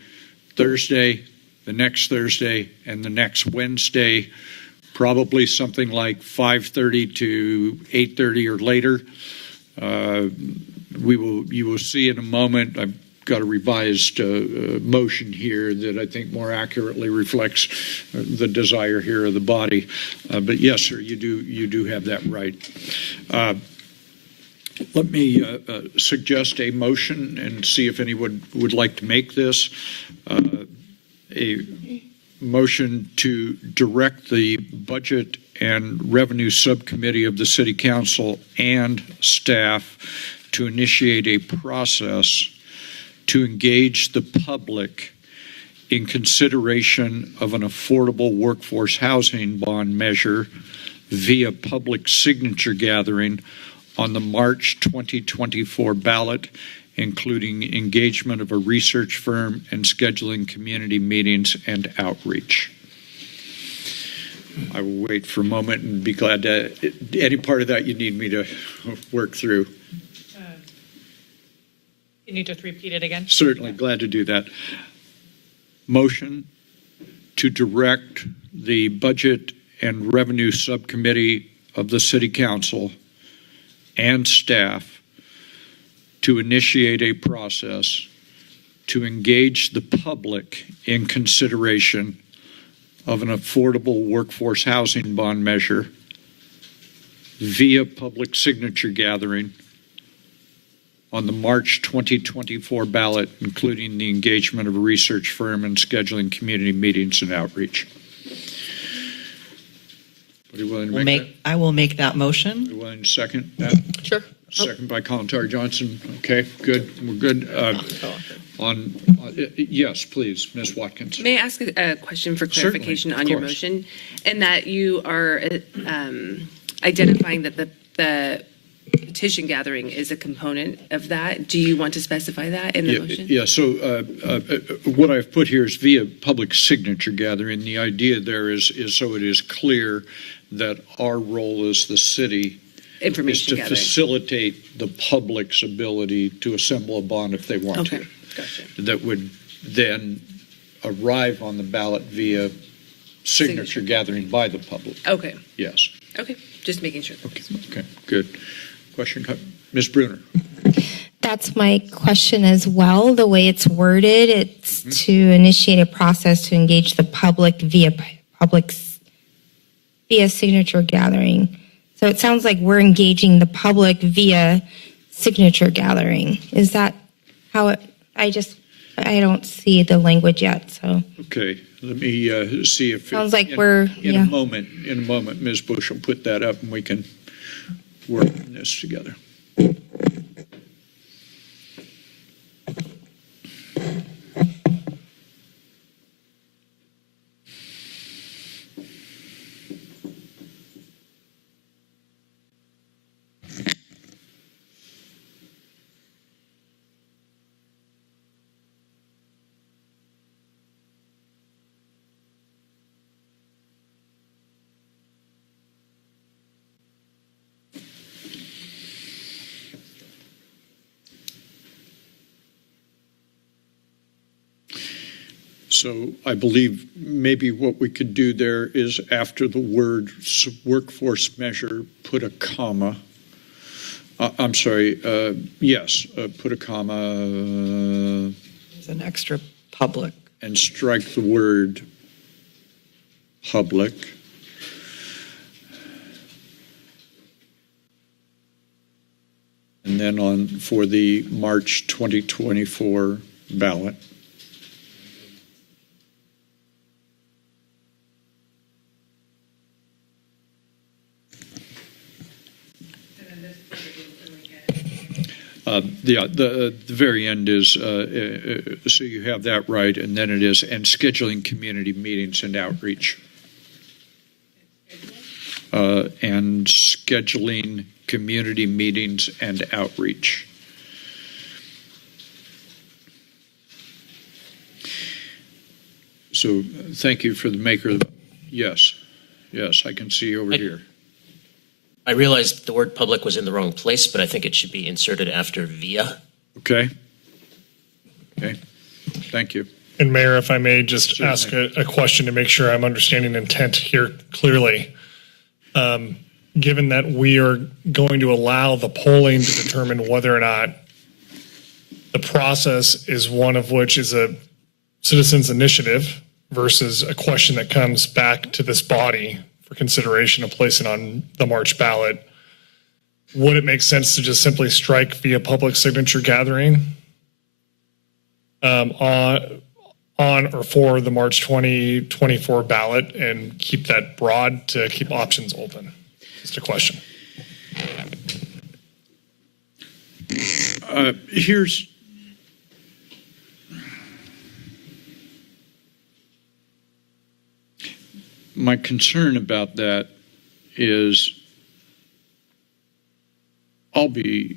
the next Thursday, and the next Wednesday, probably something like 5:30 to 8:30 or later. You will see in a moment. I've got a revised motion here that I think more accurately reflects the desire here of the body. But yes, sir, you do have that right. Let me suggest a motion and see if anyone would like to make this. A motion to direct the Budget and Revenue Subcommittee of the City Council and staff to initiate a process to engage the public in consideration of an affordable workforce housing bond measure via public signature gathering on the March 2024 ballot, including engagement of a research firm and scheduling community meetings and outreach. I will wait for a moment and be glad to, any part of that you need me to work through. Can you just repeat it again? Certainly, glad to do that. Motion to direct the Budget and Revenue Subcommittee of the City Council and staff to initiate a process to engage the public in consideration of an affordable workforce housing bond measure via public signature gathering on the March 2024 ballot, including the engagement of a research firm and scheduling community meetings and outreach. Are you willing to make that? I will make that motion. Are you willing to second that? Sure. Second by Colin Johnson. Okay, good. We're good. Yes, please, Ms. Watkins. May I ask a question for clarification on your motion? And that you are identifying that the petition gathering is a component of that. Do you want to specify that in the motion? Yeah, so what I've put here is via public signature gathering. The idea there is so it is clear that our role as the city is to facilitate the public's ability to assemble a bond if they want to. Gotcha. That would then arrive on the ballot via signature gathering by the public. Okay. Yes. Okay, just making sure. Okay, good. Question, Ms. Bruner. That's my question as well. The way it's worded, it's to initiate a process to engage the public via signature gathering. So it sounds like we're engaging the public via signature gathering. Is that how it? I don't see the language yet. So okay, let me see if sounds like in a moment, Ms. Bush will put that up and we can work on this together. So I believe maybe what we could do there is after the word workforce measure, put a comma. I'm sorry, yes, put a comma. It's an extra public. And strike the word public. And then for the March 2024 ballot. The very end is, so you have that right, and then it is, and scheduling community meetings and outreach. And scheduling community meetings and outreach. So thank you for the maker of the, yes, I can see over here. I realized the word public was in the wrong place, but I think it should be inserted after via. Okay, thank you. And Mayor, if I may just ask a question to make sure I'm understanding intent here clearly. Given that we are going to allow the polling to determine whether or not the process is one of which is a citizens initiative versus a question that comes back to this body for consideration of placing on the March ballot, would it make sense to just simply strike via public signature gathering on or for the March 2024 ballot and keep that broad to keep options open? Just a question. Here's my concern about that is I'll be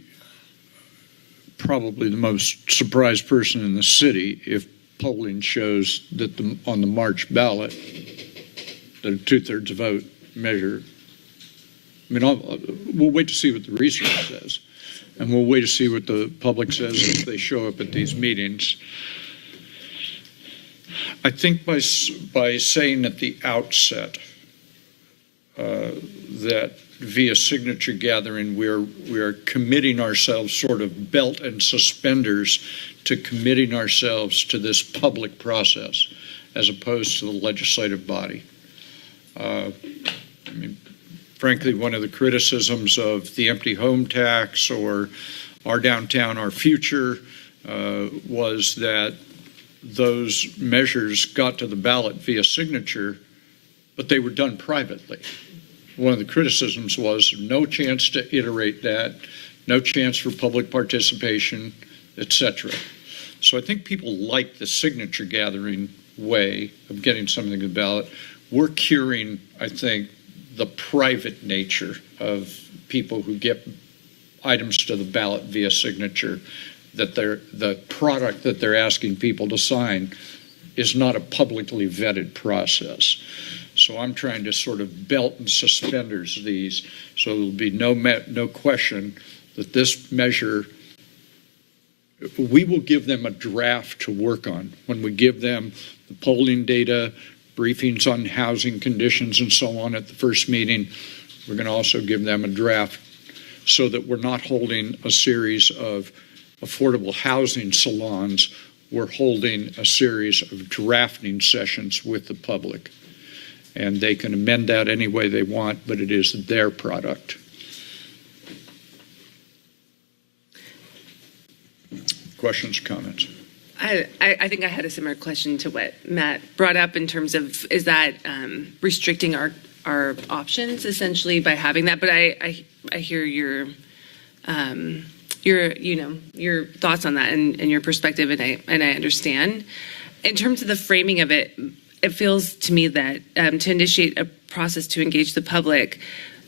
probably the most surprised person in the city if polling shows that on the March ballot that a 2/3 vote measure. I mean, we'll wait to see what the research says. and we'll wait to see what the public says if they show up at these meetings. I think by saying at the outset that via signature gathering, we are committing ourselves, sort of belt and suspenders, to committing ourselves to this public process as opposed to the legislative body. I mean, frankly, one of the criticisms of the empty home tax or our downtown, our future, was that those measures got to the ballot via signature, but they were done privately. One of the criticisms was no chance to iterate that, no chance for public participation, etc. So I think people like the signature gathering way of getting something to the ballot. We're curing, I think, the private nature of people who get items to the ballot via signature, that the product that they're asking people to sign is not a publicly vetted process. So I'm trying to sort of belt and suspenders these, so there'll be no question that this measure, we will give them a draft to work on. When we give them the polling data, briefings on housing conditions and so on at the first meeting, we're going to also give them a draft so that we're not holding a series of affordable housing salons. We're holding a series of drafting sessions with the public. And they can amend that any way they want, but it is their product. Questions, comments? I think I had a similar question to what Matt brought up in terms of, is that restricting our options essentially by having that? But I hear your thoughts on that and your perspective, and I understand. In terms of the framing of it, it feels to me that to initiate a process to engage the public,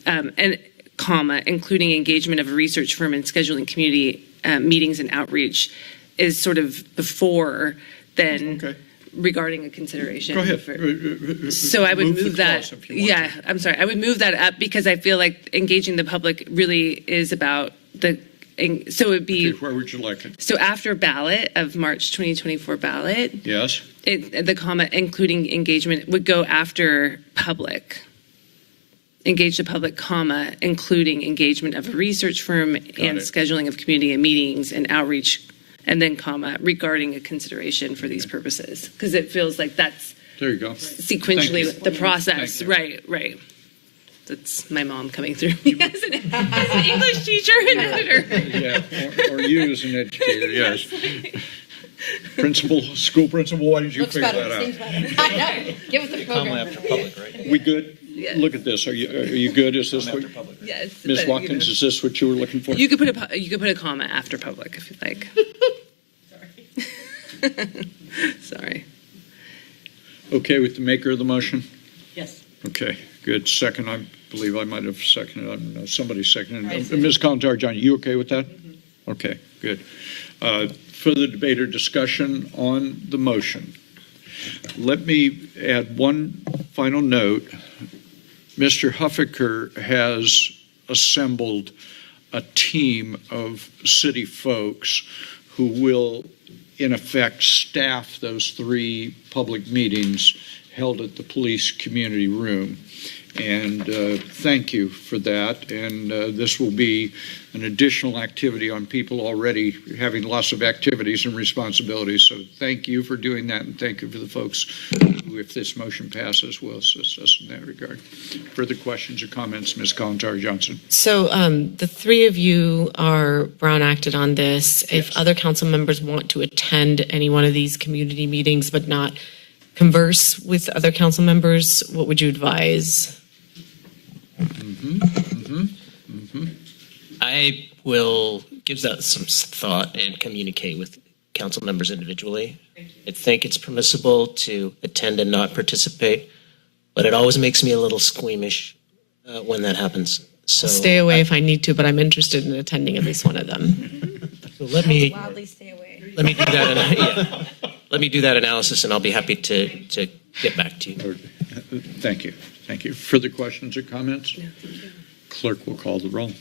including engagement of a research firm and scheduling community meetings and outreach, is sort of before then regarding a consideration. Go ahead. So I would move that. Yeah, I'm sorry. I would move that up because I feel like engaging the public really is about the. So it would be. Okay, where would you like it? So after ballot of March 2024 ballot. Yes. The comma including engagement would go after public. Engage the public, comma, including engagement of a research firm and scheduling of community meetings and outreach, and then comma, regarding a consideration for these purposes. Because it feels like that's there you go. Sequentially the process. Right. That's my mom coming through me as an English teacher and editor. Yeah, or you as an educator, yes. School principal, why did you figure that out? I know. Give us the program. After public, right? We good? Yes. Look at this. Are you good? Is this what? Yes. Ms. Watkins, is this what you were looking for? You could put a comma after public if you'd like. Sorry. Okay with the maker of the motion? Yes. Okay, good. Second, I believe I might have seconded. I don't know. Somebody seconded. Ms. Colantar-John, you okay with that? Mm-hmm. Okay, good. Further debate or discussion on the motion? Let me add one final note. Mr. Huffaker has assembled a team of city folks who will, in effect, staff those 3 public meetings held at the police community room. And thank you for that. And this will be an additional activity on people already having lots of activities and responsibilities. So thank you for doing that, and thank you for the folks who, if this motion passes, will assist us in that regard. Further questions or comments, Ms. Colantar-Johnson? So the 3 of you are Brown acted on this. Yes. If other council members want to attend any one of these community meetings but not converse with other council members, what would you advise? I will give that some thought and communicate with council members individually. I think it's permissible to attend and not participate, but it always makes me a little squeamish when that happens. So I'll stay away if I need to, but I'm interested in attending at least one of them. So let me Wildly stay away. let me do that. Let me do that analysis, and I'll be happy to get back to you. Thank you. Thank you. Further questions or comments? Yeah, thank you. Clerk will call the roll.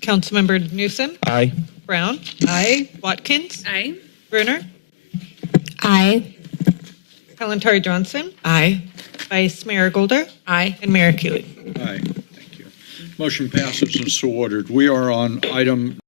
Councilmember Newsom, Aye. Brown. Aye. Watkins, Aye. Bruner, Aye. Kalantari Johnson. Aye. Vice Mayor Golder. Aye. And Mayor Keeley. Aye. Thank you. Motion passes and so ordered. We are on item